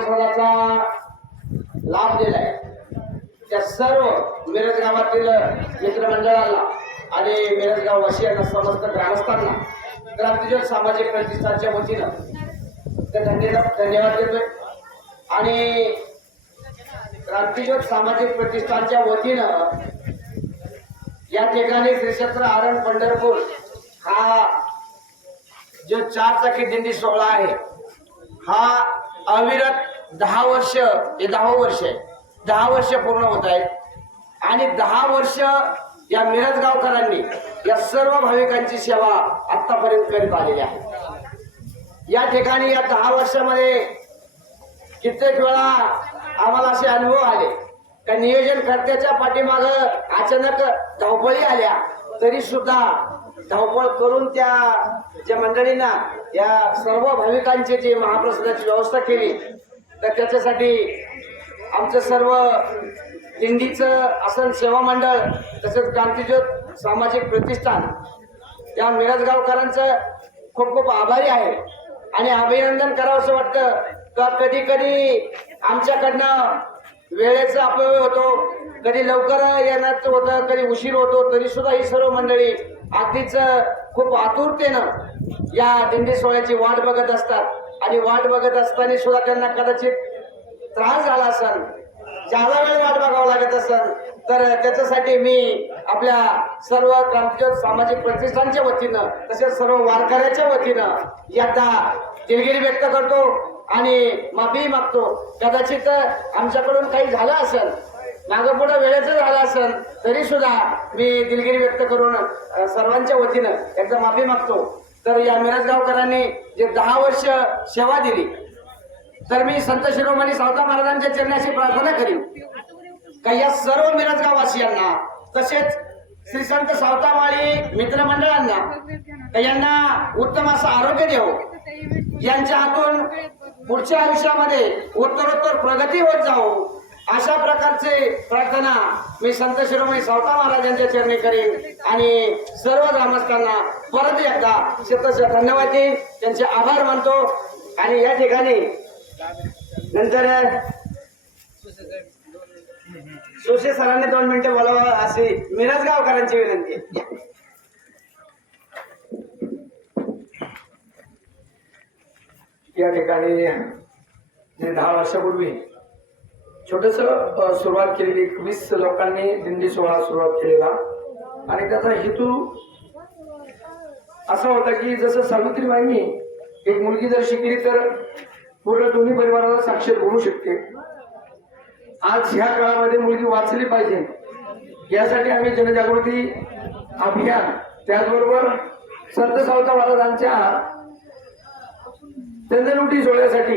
महाप्रसादाचा लाभ दिलाय. त्या सर्व मिरज गावातील मित्रमंडळाला आणि मिरज गाववासियांना समस्त ग्रामस्थांना क्रांतिज्योत सामाजिक प्रतिष्ठानच्या वतीनं ते धन्यवाद धन्यवाद देतोय. आणि क्रांतीज्योत सामाजिक प्रतिष्ठानच्या वतीनं या ठिकाणी श्रीक्षेत्र आरण पंढरपूर हा जो चार चाकी दिंडी सोहळा आहे हा अविरत दहा वर्ष हे दहा वर्ष आहे. दहा वर्ष पूर्ण होत आहेत. आणि दहा वर्ष या मिरज गावकरांनी या सर्व भाविकांची सेवा आतापर्यंत करीत आलेली आहे. या ठिकाणी या दहा वर्षामध्ये कित्येक वेळा आम्हाला असे अनुभव आले. का नियोजनकर्त्याच्या पाठीमाग अचानक धावपळी आल्या तरी सुद्धा धावपळ करून त्या ज्या मंडळींना या सर्व भाविकांचे जे महाप्रसादाची व्यवस्था केली तर त्याच्यासाठी आमचं सर्व दिंडीचं आसन सेवा मंडळ तसेच क्रांतीज्योत सामाजिक प्रतिष्ठान या मिरजगावकरांचं खूप खूप आभारी आहे. आणि अभिनंदन करावं असं वाटतं का कधी कधी आमच्याकडनं वेळेचा अपव्यय होतो कधी लवकर येण्याचं होतं कधी उशीर होतो तरी सुद्धा ही सर्व मंडळी अगदीच खूप आतुरतेनं या दिंडी सोहळ्याची वाट बघत असतात. आणि वाट बघत असताना सुद्धा त्यांना कदाचित त्रास झाला असेल ज्यादा वेळ वाट बघावं लागत असेल तर त्याच्यासाठी मी आपल्या सर्व क्रांतीज्योत सामाजिक प्रतिष्ठानच्या वतीनं तसेच सर्व वारकऱ्याच्या वतीनं यदा दिलगिरी व्यक्त करतो आणि माफी मागतो. कदाचित आमच्याकडून काही झालं असेल मागं पुढं वेळेचं झालं असेल तरी सुद्धा मी दिलगिरी व्यक्त करून सर्वांच्या वतीनं एकदा माफी मागतो. तर या मिरजगावकरांनी जे दहा वर्ष सेवा दिली तर मी संत शिरोमणी सावता महाराजांच्या चरणाशी प्रार्थना करीन. का या सर्व मिरजगाववासियांना तसेच श्री संत सावतामाळी मित्रमंडळांना यांना उत्तम असं आरोग्य देव. यांच्या हातून पुढच्या आयुष्यामध्ये उत्तरोत्तर प्रगती होत जाऊ अशा प्रकारचे प्रार्थना मी संत शिरोमणी सावता महाराजांच्या चरणी करीन आणि सर्व ग्रामस्थांना परत एकदा शतश धन्यवाद देईन. त्यांचे आभार मानतो आणि या ठिकाणी नंतर सुशे सरांनी दोन मिनिटं बोलावं अशी मिरज गावकरांची विनंती या ठिकाणी दहा वर्षापूर्वी छोटस सुरुवात केलेली वीस लोकांनी दिंडी सोहळा सुरुवात केलेला. आणि त्याचा हेतू असा होता की जसं सावित्रीबाईंनी एक मुलगी जर शिकली तर पूर्ण दोन्ही परिवाराला साक्षर होऊ शकते. आज ह्या काळामध्ये मुलगी वाचली पाहिजे. यासाठी आम्ही जनजागृती अभियान त्याचबरोबर संत सावता महाराजांच्या चंदनउटी सोहळ्यासाठी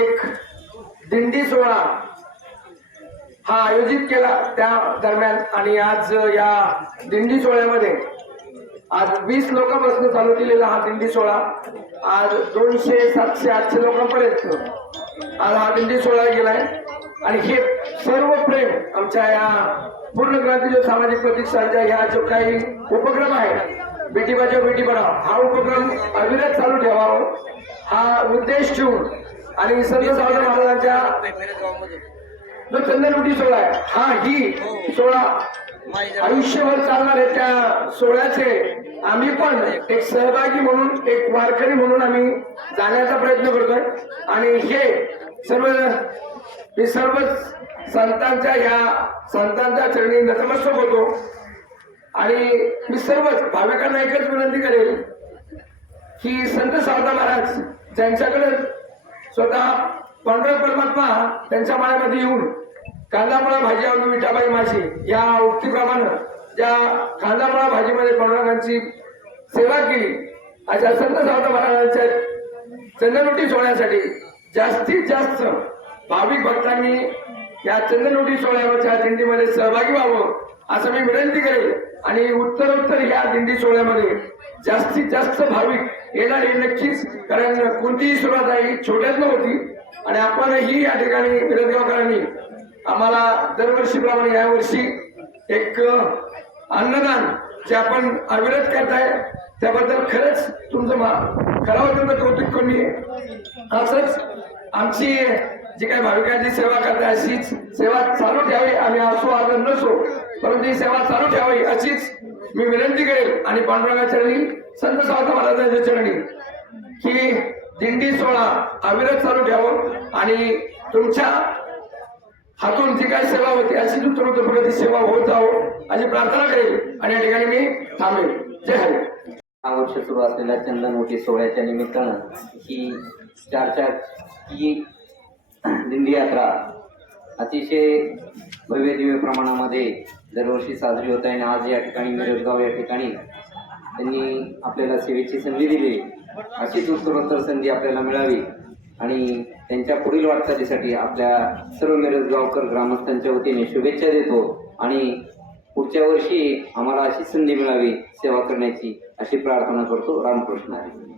एक दिंडी सोहळा हा आयोजित केला त्या दरम्यान आणि आज या दिंडी सोहळ्यामध्ये आज वीस लोकांपासून चालू केलेला हा दिंडी सोहळा. आज दोनशे सातशे आठशे लोकांपर्यंत आज हा दिंडी सोहळा गेलाय. आणि हे सर्व प्रेम आमच्या या पूर्ण क्रांतीच्या सामाजिक प्रतिष्ठानच्या ह्या जो काही उपक्रम आहे बेटी बचाव बेटी पढाव हा उपक्रम अविरत चालू ठेवावा. हा उद्देश ठेवून आणि संत सावता महाराजांच्या जो चंदनउटी सोहळा आहे हा ही सोहळा आयुष्यभर चालणार आहे त्या सोहळ्याचे. आम्ही पण एक सहभागी म्हणून एक वारकरी म्हणून आम्ही जाण्याचा प्रयत्न करतोय. आणि हे सर्व मी सर्व संतांच्या या संतांच्या चरणी नतमस्तक होतो. आणि मी सर्वच भाविकांना एकच विनंती करेल की संत सावता महाराज ज्यांच्याकडे स्वतः पांढरा परमात्मा त्यांच्या माळ्यामध्ये येऊन कांदामुळा भाजी आवडून विठाबाई माशी या उक्तीप्रमाणे ज्या कांदामुळा भाजीमध्ये पांडुरंगांची सेवा केली अशा संत सावता महाराजांच्या चंदनोटी सोहळ्यासाठी जास्तीत जास्त भाविक भक्तांनी या चंदनोटी सोहळ्यावरच्या दिंडीमध्ये सहभागी व्हावं असं मी विनंती करेल. आणि उत्तरोत्तर या दिंडी सोहळ्यामध्ये जास्तीत जास्त भाविक येणार हे नक्कीच कारण कोणतीही सुरुवात आहे ही नव्हती आणि आपणही या ठिकाणी मिरजगावकरांनी आम्हाला दरवर्षीप्रमाणे यावर्षी एक अन्नदान जे आपण अविरत करताय त्याबद्दल खरंच तुमचं खराब कौतुक कमी आहे असंच आमची जी काही भाविकांची सेवा करताय अशीच सेवा चालू ठेवावी. आम्ही असो आगर नसो परंतु ही सेवा चालू ठेवावी अशीच मी विनंती करेल. आणि पांडुरंगा चरणी संत सावता महाराजांच्या चरणी की दिंडी सोहळा अविरत चालू ठेवून आणि तुमच्या हातून जी काही सेवा होती अशी उत्तरोत्तर प्रगती सेवा होत जावो अशी प्रार्थना करेल आणि या ठिकाणी मी थांबेल जय हरी. हा वर्ष सुरू असलेल्या मोठी सोहळ्याच्या निमित्तानं ही चार चार ही दिंडी यात्रा अतिशय भव्य दिव्य प्रमाणामध्ये दरवर्षी साजरी होत आहे आणि आज या ठिकाणी मिरजगाव या ठिकाणी त्यांनी आपल्याला सेवेची संधी दिली अशीच उत्तरोत्तर संधी आपल्याला मिळावी आणि त्यांच्या पुढील वाटचालीसाठी आपल्या सर्व मिरजगावकर ग्रामस्थांच्या वतीने शुभेच्छा देतो आणि पुढच्या वर्षी आम्हाला अशी संधी मिळावी सेवा करण्याची अशी प्रार्थना करतो. रामकृष्ण हरी.